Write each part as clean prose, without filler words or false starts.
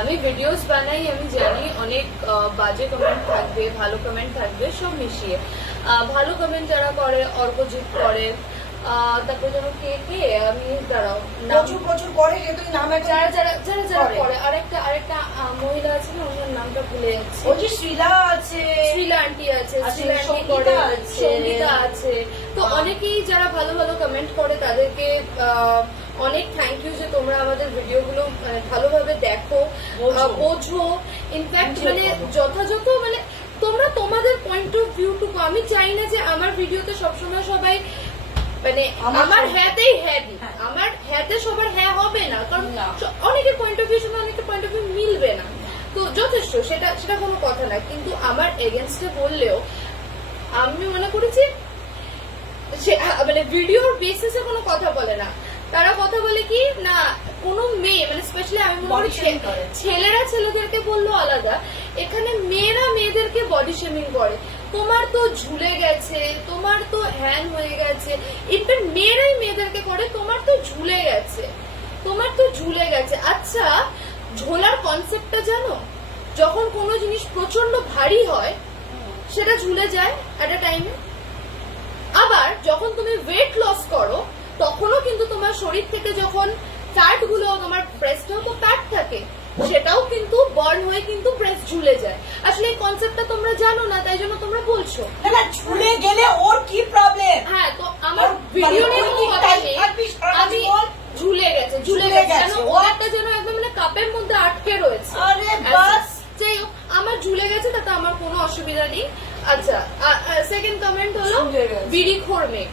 আমি ভিডিওস বানাই, আমি জানি অনেক বাজে কমেন্ট থাকবে, ভালো কমেন্ট থাকবে, সব মিশিয়ে। ভালো কমেন্ট যারা করে, অর্কজিৎ করে, তারপর যেন কে কে, আমি দাঁড়াও, প্রচুর করে, কিন্তু নাম যারা যারা যারা যারা করে, আরেকটা মহিলা আছে না, ওনার নামটা ভুলে যাচ্ছি। ওই যে শ্রীলা আছে, শ্রীলা আন্টি আছে, শ্রীলা আন্টি করে, সঙ্গীতা আছে। তো অনেকেই যারা ভালো ভালো কমেন্ট করে তাদেরকে অনেক থ্যাংক ইউ যে তোমরা আমাদের ভিডিওগুলো ভালোভাবে দেখো, বোঝো। ইনফ্যাক্ট মানে যথাযথ মানে তোমরা তোমাদের পয়েন্ট অফ ভিউ টুকু, আমি চাই না যে আমার ভিডিওতে সবসময় সবাই মানে আমার হ্যাঁতেই হ্যাঁ দিই, আমার হ্যাঁতে সবার হ্যাঁ হবে না, কারণ অনেকের পয়েন্ট অফ ভিউ সঙ্গে অনেকের পয়েন্ট অফ ভিউ মিলবে না। তো যথেষ্ট, সেটা কোনো কথা না, কিন্তু আমার এগেনস্টে বললেও আমি মনে করেছি মানে ভিডিওর বেসিসে কোনো কথা বলে না, তারা কথা বলে কি না কোনো মেয়ে মানে স্পেশালি আমি মনে করি ছেলেরা ছেলেদেরকে বললো আলাদা, এখানে মেয়েরা মেয়েদেরকে বডি শেমিং করে। তোমার তো ঝুলে গেছে, তোমার তো হ্যান হয়ে গেছে, ইনফ্যাক্ট মেয়েরাই মেয়েদেরকে করে তোমার তো ঝুলে গেছে, তোমার তো ঝুলে গেছে। আচ্ছা, ঝোলার কনসেপ্টটা জানো? যখন কোনো জিনিস প্রচন্ড ভারী হয় সেটা ঝুলে যায় এট আ টাইমে। আবার যখন তুমি ওয়েট লস করো তখনও কিন্তু তোমার শরীর থেকে যখন ফ্যাট গুলো, তোমার ব্রেস্টেও তো ফ্যাট থাকে, সেটাও কিন্তু বার্ন হয়ে কিন্তু ব্রেস্ট ঝুলে যায়। আসলে এই কনসেপ্টটা তোমরা জানো না, তাই জন্য তোমরা বলছো না ঝুলে গেলে ওর কি প্রবলেম। হ্যাঁ, তো আমার ভিডিও নিয়ে কোনো কথা নেই, আমি ঝুলে গেছে যেন ওটা যেন একদম মানে কাপের মধ্যে আটকে রয়েছে। আরে বাস, যাই হোক, আমার ঝুলে গেছে তাতে আমার কোনো অসুবিধা নেই। আচ্ছা, সেকেন্ড কমেন্ট হলো বিড়ি খোর মেয়ে।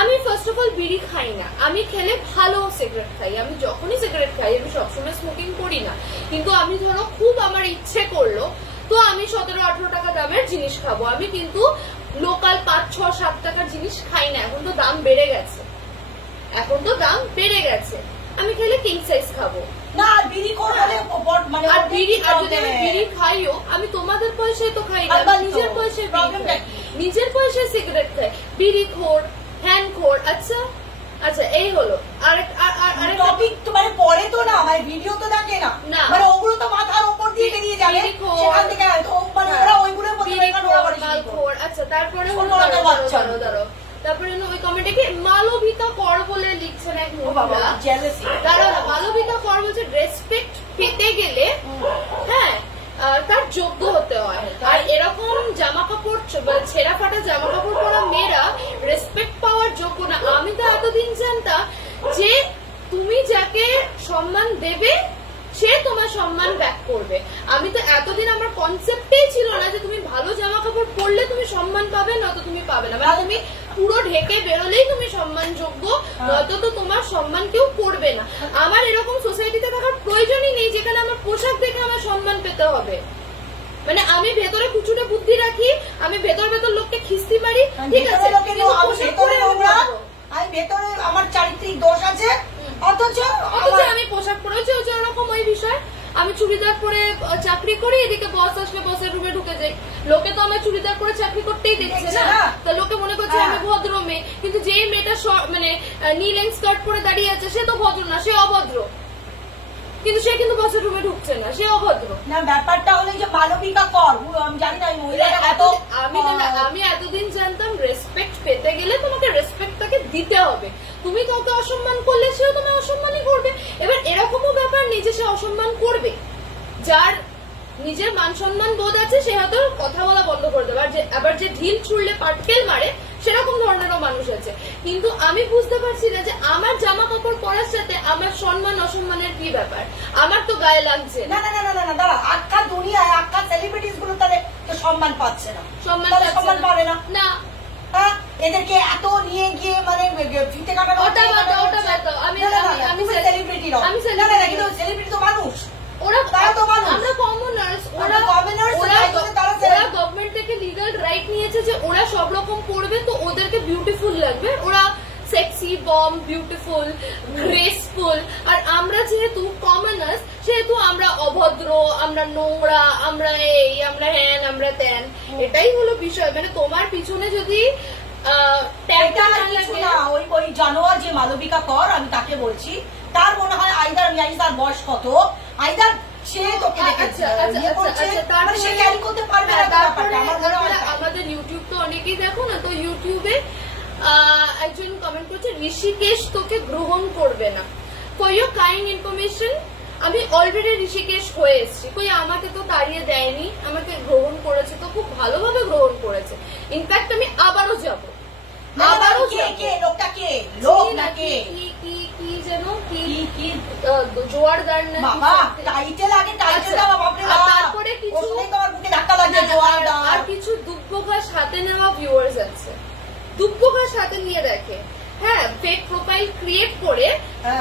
আমি ফার্স্ট অফ অল বিড়ি খাই না, আমি খেলে ভালো সিগারেট খাই। আমি যখনই সিগারেট খাই, আমি সবসময় স্মোকিং করি না, কিন্তু আমি ধরো খুব আমার ইচ্ছে করলো তো আমি 17-18 টাকা দামের জিনিস খাবো। আমি কিন্তু লোকাল 5-6-7 টাকার জিনিস খাই না, এখন তো দাম বেড়ে গেছে, আমি খেলে কিং সাইজ খাবো না। আর বিড়ি করলে মানে আর বিড়ি, আর যদি আমি বিড়ি খাইও আমি তোমাদের পয়সায় তো খাই না, নিজের পয়সায় নিজের পয়সায় সিগারেট খাই। বিড়ি খোর, হ্যান্ড খোর। আচ্ছা, এই হলো আর টপিক তো মানে পরে তো না, মানে ভিডিও তো দেখে না, মানে ওগুলো তো মাথার উপর দিয়ে বেরিয়ে যাবে সেখান থেকে, তো মানে ওরা ওইগুলোর মধ্যে খোর। আচ্ছা, তারপরে হলো ধরো তারপরে ওই কমেন্টে কি মালবিকা কর বলে লিখছেন এক মহিলা, তারা মালবিকা কর বলছে রেসপেক্ট পেতে গেলে হ্যাঁ তার যোগ্য হতে হয়, আর এরকম জামা কাপড় ছেঁড়া ফাটা জামা কাপড় পরা মেয়েরা রেসপেক্ট পাওয়ার যোগ্য না। আমি তো এতদিন জানতাম যে তুমি যাকে সম্মান দেবে সে তোমার সম্মান ব্যাক করবে। আমি তো এতদিন আমার কনসেপ্টেই ছিল না যে তুমি ভালো জামা কাপড় পরলে তুমি সম্মান পাবে, নয়তো তুমি পাবে না, মানে তুমি পুরো ঢেকে বেরোলেই তুমি সম্মানযোগ্য, নয়তো তো তোমার সম্মান কেউ করবে না। আমার এরকম সোসাইটিতে থাকার প্রয়োজনই নেই যেখানে আমার পোশাক দেখে আমার সম্মান পেতে হবে। মানে আমি ভেতরে কুচুটে বুদ্ধি রাখি, আমি ভেতর লোককে খিস্তি মারি, ঠিক আছে, আমি ভেতরে আমার চারিত্রিক দোষ আছে, অথচ আমি পোশাক পরেছি ওরকম ওই বিষয়। আমি চুড়িদার পরে চাকরি করি, এদিকে বস আসলে বসের রুমে ঢুকে যাই, লোকে তো আমার চুড়িদার পরে চাকরি করতেই দেখছে না, তা লোকে মনে করছে আমি ভদ্র মেয়ে। কিন্তু যেই মেয়েটা মানে নি লেন্থ স্কার্ট পরে দাঁড়িয়ে আছে সে তো ভদ্র না, সে অভদ্র, কিন্তু সে কিন্তু বসের রুমে ঢুকছে না, সে অভদ্র না। ব্যাপারটা হলো যে মালবিকা কর, আমি জানি না আমি এতদিন জানতাম রেসপেক্ট পেতে গেলে তোমাকে রেসপেক্টটাকে দিতে হবে, তুমি কাউকে অসম্মান করলে সেও তোমায় অসম্মানই করবে। এবার এরকমও ব্যাপার নেই যে সে অসম্মান করবে, যার নিজের মান সম্মান বোধ আছে সে হয়তো কথা বলা বন্ধ করে দেবে, আবার যে ঢিল ছুড়লে পাটকেল মারে সেরকম ধরনেরও মানুষ আছে। কিন্তু আমি বুঝতে পারছি না যে আমার জামা কাপড় পরার সাথে আমার সম্মান অসম্মানের কি ব্যাপার, আমার তো গায়ে লাগছে না। দাঁড়া, আক্কা দুনিয়ায় আক্কা সেলিব্রিটিস গুলো তাহলে তো সম্মান পাচ্ছে না, সম্মান পাবে না না, এদেরকে এত নিয়ে গিয়ে মানে ফিতে কাটানো, আমি সেলিব্রিটি নয়, আমি সেলিব্রিটি তো মানুষ, তারা তো মানুষ, আমরা কমনার্স, ওরা গভর্নমেন্ট থেকে লিগ্যাল রাইট নিয়েছে যে ওরা সব রকম করবে, তো ওদেরকে বিউটিফুল লাগবে, ওরা সেক্সি, বম, বিউটিফুল, গ্রেসফুল। আর আমরা যেহেতু কমনার্স, সেহেতু আমরা অভদ্র, আমরা নোংরা, আমরা এই, আমরা হ্যান, আমরা ত্যান, এটাই হলো বিষয়। মানে তোমার পিছনে যদি ওই জানোয়ার যে মালবিকা কর, আমি তাকে বলছি, তার মনে হয় আইদার, আমি জানি তার বয়স কত, আইদার সে তোকে দেখেছে আচ্ছা, ইয়ে করছে, মানে সে ক্যারি করতে পারবে না ব্যাপারটা, আমার মনে হয় তাই। আমাদের ইউটিউব তো অনেকেই দেখো না, তো ইউটিউবে একজন কমেন্ট করছে ঋষিকেশ তোকে গ্রহণ করবে না। ফর ইউর কাইন্ড ইনফরমেশন, আমি অলরেডি ঋষিকেশ হয়ে এসেছি, কই আমাকে তো তাড়িয়ে দেয়নি, আমাকে গ্রহণ করেছে, তো খুব ভালোভাবে গ্রহণ করেছে। ইনফ্যাক্ট আমি আবারও যাবো, আবারও লোকটা কে, লোক না কে, কি যেন কি জোয়ারদার না বাবা টাইটেল আগে টাইটেল দাও বাপরে বাপ, তারপরে কিছু ওখানেই তো আমার বুকে ধাক্কা লাগছে জোয়ারদার। আর কিছু দুব্বো ঘাস হাতে নেওয়া ভিউয়ার্স আছে, দুব্বো ঘাস হাতে নিয়ে দেখে, হ্যাঁ ফেক প্রোফাইল ক্রিয়েট করে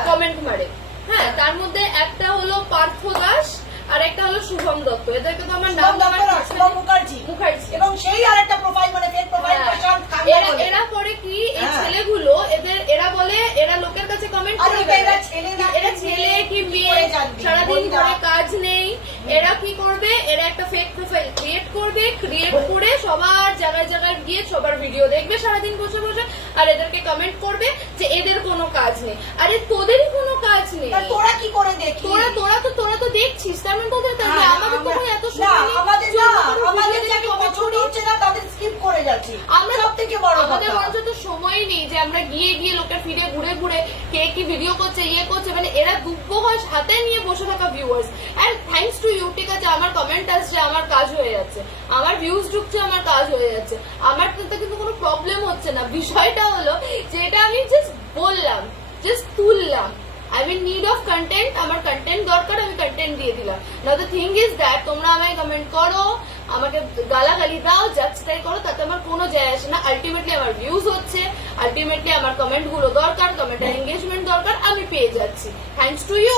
কমেন্ট মারে। হ্যাঁ, তার মধ্যে একটা হলো পার্থ দাস আর একটা হলো শুভম দত্ত, এদেরকে তো আমার নাম মুখার্জি এবং সেই আর একটা প্রোফাইল মানে ফেক প্রোফাইল এরা করে কি এই ছেলেগুলো, এরা বলে এরা লোকের কাছে কমেন্ট করে, এরা ছেলে কি মেয়ে, সারাদিন ঘরে কাজ নেই, এরা কি করবে, এরা একটা ফেক প্রোফাইল ক্রিয়েট করবে, ক্রিয়েট করে সবার জায়গায় জায়গায় গিয়ে সবার ভিডিও দেখবে সারাদিন বসে বসে, আর এদেরকে কমেন্ট করবে যে এদের কোনো কাজ নেই। আরে তোদেরই কোনো কাজ নেই, তোরা কি করে দেখি, তোরা তো দেখছিস, তার মানে তোদের কাজ নেই। আমাদের তো এত সময় নেই, আমাদের বরঞ্চ তো সময় নেই যে আমরা গিয়ে গিয়ে লোকের ফিরে ঘুরে ঘুরে কে কি ভিডিও করছে ইয়ে করছে, মানে এরা দুব্বো ঘাস হাতে নিয়ে বসে থাকা viewers. And thanks to you, ঠিক আছে আমার কমেন্ট আসছে, আমার কাজ হয়ে যাচ্ছে, আমার ভিউজ ঢুকছে, আমার কাজ হয়ে যাচ্ছে, আমার কিন্তু কোনো প্রবলেম হচ্ছে না। বিষয়টা হলো যে এটা আমি জাস্ট বললাম, জাস্ট তুললাম, I mean need of content, আমার কন্টেন্ট দরকার, আমি কন্টেন্ট দিয়ে দিলাম। Now the thing is that তোমরা আমায় কমেন্ট করো, আমাকে গালাগালি দাও, যাচ্ছে তাই করো, তাতে আমার কোনো যায় আসে না। আলটিমেটলি আমার ভিউজ হচ্ছে, আলটিমেটলি আমার কমেন্ট গুলো দরকার, কমেন্টের এঙ্গেজমেন্ট দরকার, আমি পেয়ে যাচ্ছি, থ্যাঙ্কস টু ইউ।